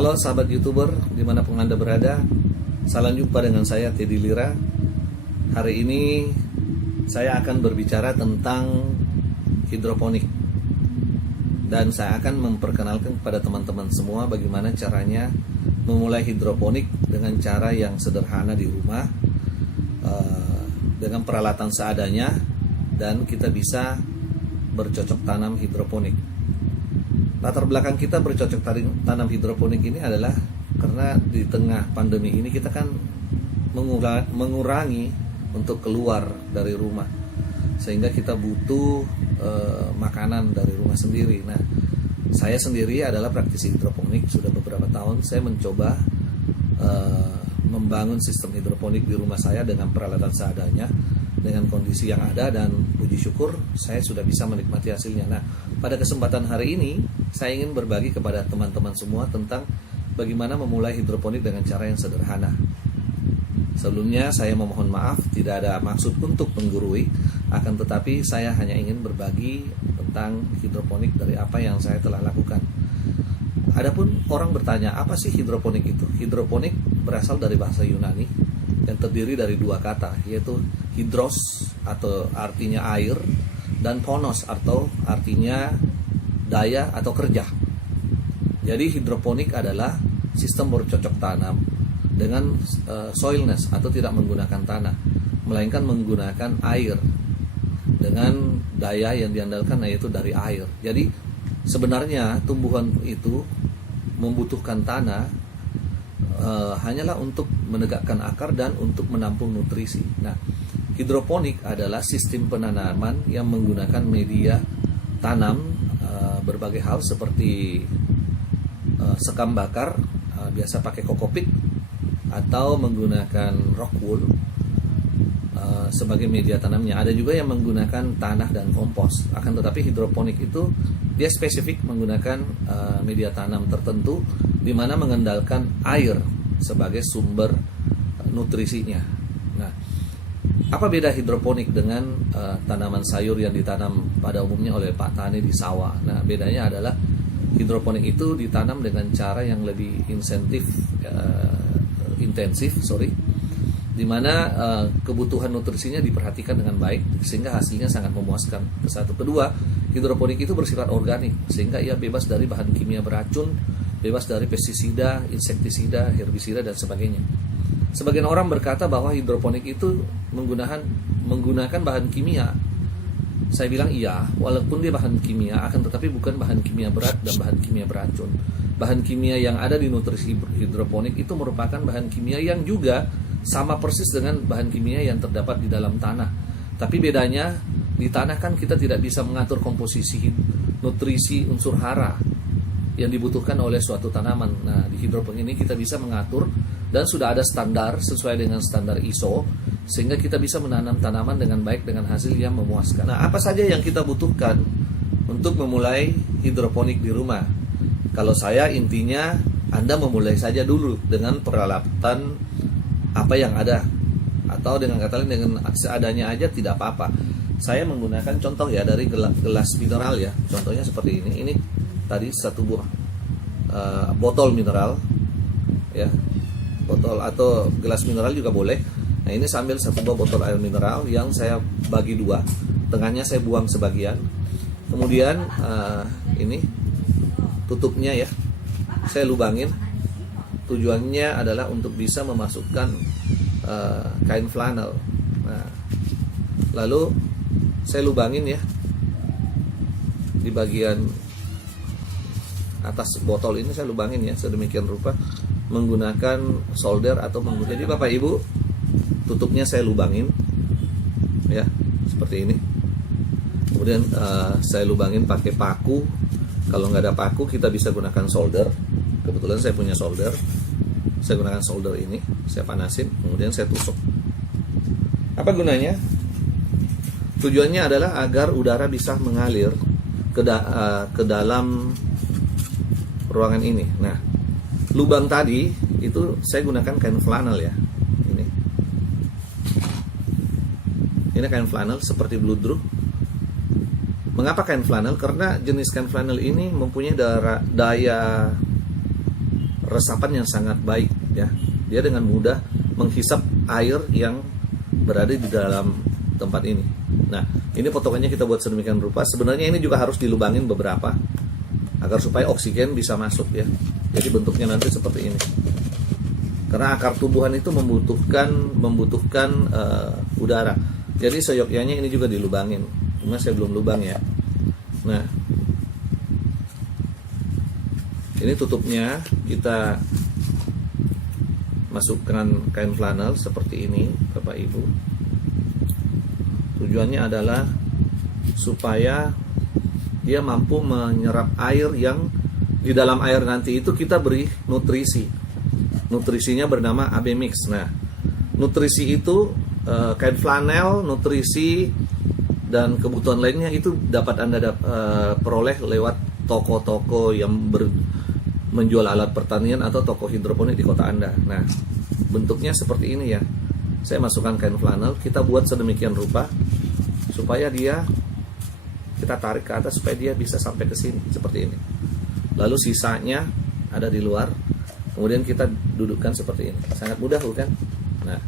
Halo sahabat YouTuber, dimanapun Anda berada, salam jumpa dengan saya Teddy Lira. Hari ini saya akan berbicara tentang hidroponik. Dan saya akan memperkenalkan kepada teman-teman semua bagaimana caranya memulai hidroponik dengan cara yang sederhana di rumah, dengan peralatan seadanya, dan kita bisa bercocok tanam hidroponik. Latar belakang kita bercocok tanam hidroponik ini adalah karena di tengah pandemi ini kita kan mengurangi untuk keluar dari rumah, sehingga kita butuh makanan dari rumah sendiri. Nah, saya sendiri adalah praktisi hidroponik. Sudah beberapa tahun saya mencoba membangun sistem hidroponik di rumah saya dengan peralatan seadanya, dengan kondisi yang ada, dan puji syukur saya sudah bisa menikmati hasilnya. Nah, pada kesempatan hari ini saya ingin berbagi kepada teman-teman semua tentang bagaimana memulai hidroponik dengan cara yang sederhana. Sebelumnya saya memohon maaf, tidak ada maksud untuk menggurui, akan tetapi saya hanya ingin berbagi tentang hidroponik dari apa yang saya telah lakukan. Adapun orang bertanya, apa sih hidroponik itu? Hidroponik berasal dari bahasa Yunani yang terdiri dari dua kata, yaitu hidros atau artinya air, dan ponos atau artinya daya atau kerja. Jadi hidroponik adalah sistem bercocok tanam dengan soilless atau tidak menggunakan tanah, melainkan menggunakan air dengan daya yang diandalkan, yaitu dari air. Jadi sebenarnya tumbuhan itu membutuhkan tanah hanyalah untuk menegakkan akar dan untuk menampung nutrisi. Nah, hidroponik adalah sistem penanaman yang menggunakan media tanam berbagai hal seperti sekam bakar, biasa pakai kokopit, atau menggunakan rock wool sebagai media tanamnya. Ada juga yang menggunakan tanah dan kompos. Akan tetapi hidroponik itu dia spesifik menggunakan media tanam tertentu, di mana mengandalkan air sebagai sumber nutrisinya. Nah, apa beda hidroponik dengan tanaman sayur yang ditanam pada umumnya oleh Pak Tani di sawah? Nah, bedanya adalah hidroponik itu ditanam dengan cara yang lebih intensif, di mana kebutuhan nutrisinya diperhatikan dengan baik sehingga hasilnya sangat memuaskan. Satu, kedua, hidroponik itu bersifat organik sehingga ia bebas dari bahan kimia beracun, bebas dari pestisida, insektisida, herbisida, dan sebagainya. Sebagian orang berkata bahwa hidroponik itu menggunakan bahan kimia. Saya bilang iya, walaupun dia bahan kimia, akan tetapi bukan bahan kimia berat dan bahan kimia beracun. Bahan kimia yang ada di nutrisi hidroponik itu merupakan bahan kimia yang juga sama persis dengan bahan kimia yang terdapat di dalam tanah. Tapi bedanya, di tanah kan kita tidak bisa mengatur komposisi nutrisi unsur hara yang dibutuhkan oleh suatu tanaman. Nah, di hidroponik ini kita bisa mengatur, dan sudah ada standar sesuai dengan standar ISO, sehingga kita bisa menanam tanaman dengan baik dengan hasil yang memuaskan. Nah, apa saja yang kita butuhkan untuk memulai hidroponik di rumah? Kalau saya, intinya Anda memulai saja dulu dengan peralatan apa yang ada, atau dengan kata lain dengan seadanya aja tidak apa-apa. Saya menggunakan contoh ya dari gelas mineral ya. Contohnya seperti ini. Ini tadi satu buah botol mineral ya, botol atau gelas mineral juga boleh. Nah, ini sambil satu buah botol air mineral yang saya bagi dua, tengahnya saya buang sebagian, kemudian ini tutupnya ya saya lubangin. Tujuannya adalah untuk bisa memasukkan kain flanel. Nah, lalu saya lubangin ya di bagian atas botol ini, saya lubangin ya sedemikian rupa menggunakan solder atau menggunakan. Jadi Bapak Ibu, tutupnya saya lubangin ya seperti ini. Kemudian saya lubangin pakai paku. Kalau nggak ada paku, kita bisa gunakan solder. Kebetulan saya punya solder. Saya gunakan solder ini, saya panasin, kemudian saya tusuk. Apa gunanya? Tujuannya adalah agar udara bisa mengalir ke dalam ruangan ini. Nah, lubang tadi itu saya gunakan kain flanel ya. Ini kain flanel seperti bludruk. Mengapa kain flanel? Karena jenis kain flanel ini mempunyai daya resapan yang sangat baik ya. Dia dengan mudah menghisap air yang berada di dalam tempat ini. Nah, ini potongannya kita buat sedemikian rupa. Sebenarnya ini juga harus dilubangin beberapa agar supaya oksigen bisa masuk ya. Jadi bentuknya nanti seperti ini. Karena akar tumbuhan itu membutuhkan udara. Jadi seyogyanya ini juga dilubangin. Cuma saya belum lubang ya. Nah, ini tutupnya kita masukkan kain flanel seperti ini, Bapak Ibu. Tujuannya adalah supaya dia mampu menyerap air yang di dalam air nanti itu kita beri nutrisi. Nutrisinya bernama AB Mix. Nah, nutrisi itu kain flanel, nutrisi dan kebutuhan lainnya itu dapat Anda peroleh lewat toko-toko yang menjual alat pertanian atau toko hidroponik di kota Anda. Nah, bentuknya seperti ini ya. Saya masukkan kain flanel, kita buat sedemikian rupa supaya kita tarik ke atas supaya dia bisa sampai ke sini seperti ini. Lalu sisanya ada di luar. Kemudian kita dudukkan seperti ini. Sangat mudah bukan? Nah,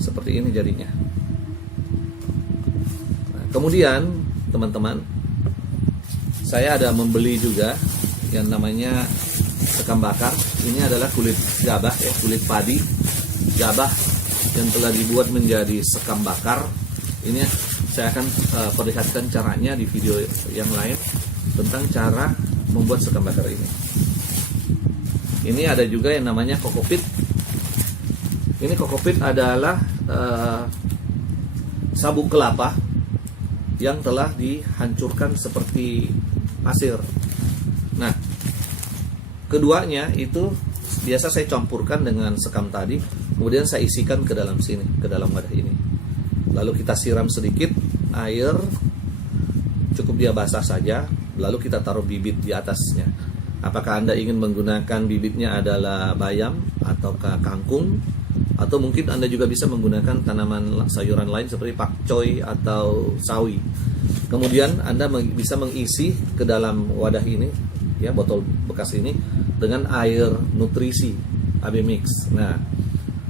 seperti ini jadinya. Nah, kemudian teman-teman, saya ada membeli juga yang namanya sekam bakar. Ini adalah kulit gabah ya, kulit padi gabah yang telah dibuat menjadi sekam bakar. Ini saya akan perlihatkan caranya di video yang lain tentang cara membuat sekam bakar ini. Ini ada juga yang namanya kokopit. Ini kokopit adalah sabuk kelapa yang telah dihancurkan seperti pasir. Nah, keduanya itu biasa saya campurkan dengan sekam tadi, kemudian saya isikan ke dalam sini, ke dalam wadah ini. Lalu kita siram sedikit air, cukup dia basah saja, lalu kita taruh bibit di atasnya. Apakah Anda ingin menggunakan bibitnya adalah bayam atau kangkung, atau mungkin Anda juga bisa menggunakan tanaman sayuran lain seperti pakcoy atau sawi. Kemudian Anda bisa mengisi ke dalam wadah ini, ya, botol bekas ini dengan air nutrisi AB Mix. Nah,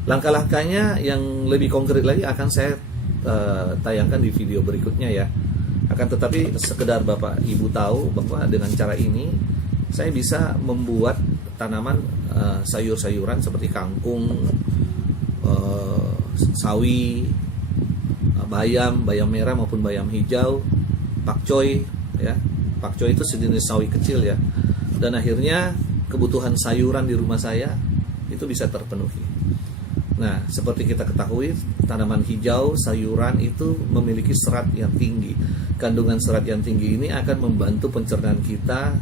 langkah-langkahnya yang lebih konkret lagi akan saya tayangkan di video berikutnya ya. Akan tetapi sekedar Bapak Ibu tahu bahwa dengan cara ini saya bisa membuat tanaman sayur-sayuran seperti kangkung, sawi, bayam merah maupun bayam hijau, pakcoy ya. Pakcoy itu sejenis sawi kecil ya. Dan akhirnya kebutuhan sayuran di rumah saya itu bisa terpenuhi. Nah, seperti kita ketahui, tanaman hijau, sayuran itu memiliki serat yang tinggi. Kandungan serat yang tinggi ini akan membantu pencernaan kita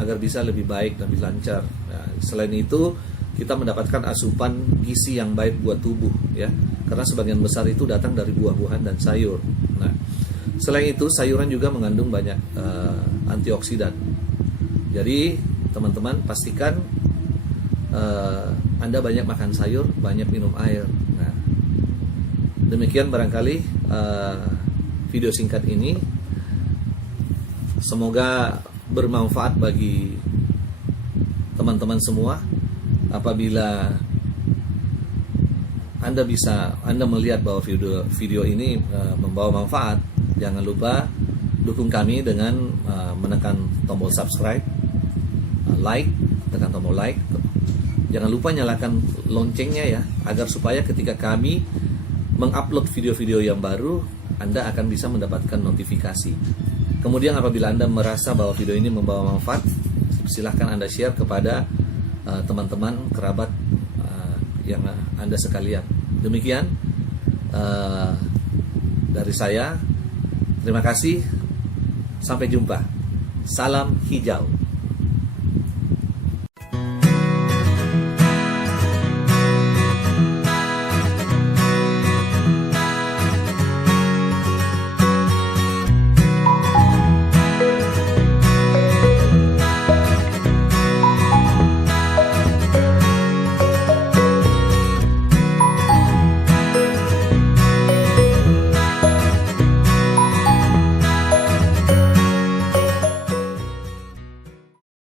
agar bisa lebih baik, lebih lancar. Nah, selain itu, kita mendapatkan asupan gizi yang baik buat tubuh ya. Karena sebagian besar itu datang dari buah-buahan dan sayur. Nah, selain itu, sayuran juga mengandung banyak antioksidan. Jadi, teman-teman pastikan Anda banyak makan sayur, banyak minum air. Nah, demikian barangkali video singkat ini. Semoga bermanfaat bagi teman-teman semua. Apabila Anda melihat bahwa video ini membawa manfaat, jangan lupa dukung kami dengan menekan tombol subscribe, tekan tombol like. Jangan lupa nyalakan loncengnya ya, agar supaya ketika kami mengupload video-video yang baru, Anda akan bisa mendapatkan notifikasi. Kemudian apabila Anda merasa bahwa video ini membawa manfaat, silahkan Anda share kepada teman-teman, kerabat yang Anda sekalian. Demikian dari saya. Terima kasih. Sampai jumpa. Salam hijau.